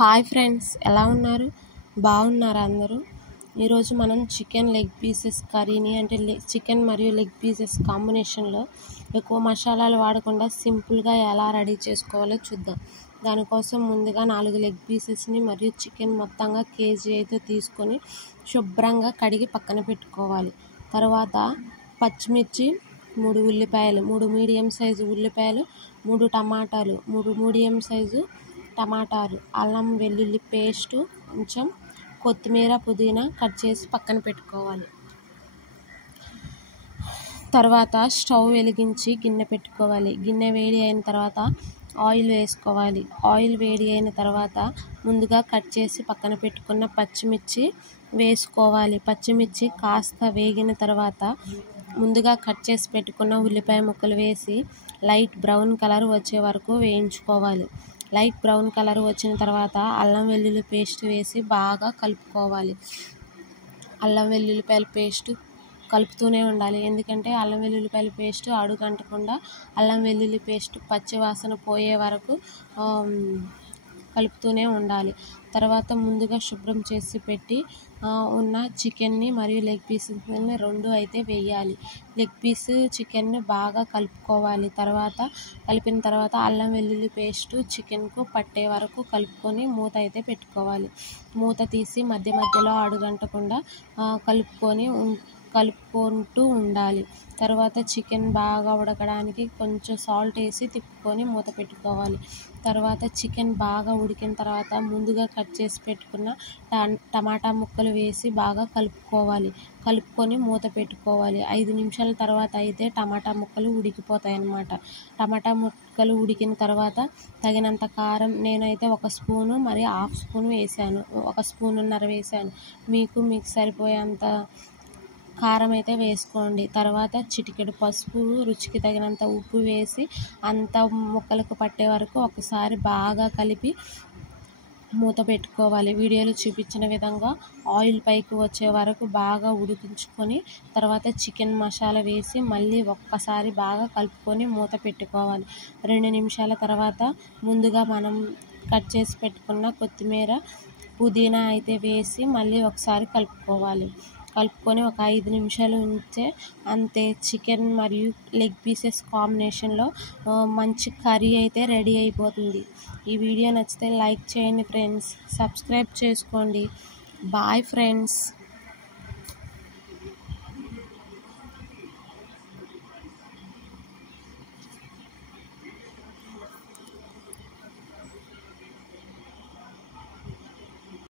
Hi friends, ఎలా ఉన్నారు? బాగున్నారా అందరూ? ఈరోజు మనం చికెన్ లెగ్ పీసెస్ కర్రీని చికెన్ మరియు లెగ్ పీసెస్ కాంబినేషన్లో ఎక్కువ మసాలాలు వాడకుండా సింపుల్గా ఎలా రెడీ చేసుకోవాలో చూద్దాం. దానికోసం ముందుగా 4 లెగ్ పీసెస్ని మరియు చికెన్ మొత్తంగా కేజీ అయితే తీసుకొని శుభ్రంగా కడిగి పక్కన పెట్టుకోవాలి. తర్వాత పచ్చిమిర్చి, 3 ఉల్లిపాయలు, 3 మీడియం సైజు ఉల్లిపాయలు, 3 టమాటాలు, 3 మీడియం సైజు టమాటాలు, అల్లం వెల్లుల్లి పేస్టు, కొంచెం కొత్తిమీర, పుదీనా కట్ చేసి పక్కన పెట్టుకోవాలి. తర్వాత స్టవ్ వెలిగించి గిన్నె పెట్టుకోవాలి. గిన్నె వేడి అయిన తర్వాత ఆయిల్ వేసుకోవాలి. ఆయిల్ వేడి అయిన తర్వాత ముందుగా కట్ చేసి పక్కన పెట్టుకున్న పచ్చిమిర్చి వేసుకోవాలి. పచ్చిమిర్చి కాస్త వేగిన తర్వాత ముందుగా కట్ చేసి పెట్టుకున్న ఉల్లిపాయ ముక్కలు వేసి లైట్ బ్రౌన్ కలర్ వచ్చే వరకు వేయించుకోవాలి. లైట్ బ్రౌన్ కలర్ వచ్చిన తర్వాత అల్లం వెల్లుల్లి పేస్ట్ వేసి బాగా కలుపుకోవాలి. అల్లం వెల్లుల్లిపాయల పేస్ట్ కలుపుతూనే ఉండాలి, ఎందుకంటే అల్లం వెల్లుల్లిపాయల పేస్ట్ అడుగంటకుండా అల్లం వెల్లుల్లి పేస్ట్ పచ్చి వాసన పోయే వరకు కలుపుతూనే ఉండాలి. తర్వాత ముందుగా శుభ్రం చేసి పెట్టి ఉన్న చికెన్ని మరియు లెగ్ పీసెస్ని 2 అయితే వేయాలి. లెగ్ పీస్ చికెన్ని బాగా కలుపుకోవాలి. కలిపిన తర్వాత అల్లం వెల్లుల్లి పేస్టు చికెన్కు పట్టే వరకు కలుపుకొని మూత అయితే పెట్టుకోవాలి. మూత తీసి మధ్య మధ్యలో అడుగంటకుండా కలుపుకుంటూ ఉండాలి. తర్వాత చికెన్ బాగా ఉడకడానికి కొంచెం సాల్ట్ వేసి తిప్పుకొని మూత పెట్టుకోవాలి. తర్వాత చికెన్ బాగా ఉడికిన తర్వాత ముందుగా కట్ చేసి పెట్టుకున్న టమాటా ముక్కలు వేసి బాగా కలుపుకొని మూత పెట్టుకోవాలి. 5 నిమిషాల తర్వాత అయితే టమాటా ముక్కలు ఉడికిపోతాయి అన్నమాట. టమాటా ముక్కలు ఉడికిన తర్వాత తగినంత కారం, నేనైతే 1 స్పూను మరి 1/2 స్పూన్ వేసాను, 1 స్పూనున్నర వేసాను. మీకు సరిపోయేంత కారం అయితే వేసుకోండి. తర్వాత చిటికెడు పసుపు, రుచికి తగినంత ఉప్పు వేసి అంతా ముక్కలకు పట్టే వరకు ఒకసారి బాగా కలిపి మూత పెట్టుకోవాలి. వీడియోలో చూపించిన విధంగా ఆయిల్ పైకి వచ్చే వరకు బాగా ఉడికించుకొని తర్వాత చికెన్ మసాలా వేసి మళ్ళీ ఒక్కసారి బాగా కలుపుకొని మూత పెట్టుకోవాలి. 2 నిమిషాల తర్వాత ముందుగా మనం కట్ చేసి పెట్టుకున్న కొత్తిమీర, పుదీనా అయితే వేసి మళ్ళీ ఒకసారి కలుపుకొని ఒక 5 నిమిషాలు ఉంచితే అంతే, చికెన్ మరియు లెగ్ పీసెస్ కాంబినేషన్లో మంచి కర్రీ అయితే రెడీ అయిపోతుంది. ఈ వీడియో నచ్చితే లైక్ చేయండి ఫ్రెండ్స్, సబ్స్క్రైబ్ చేసుకోండి. Bye friends.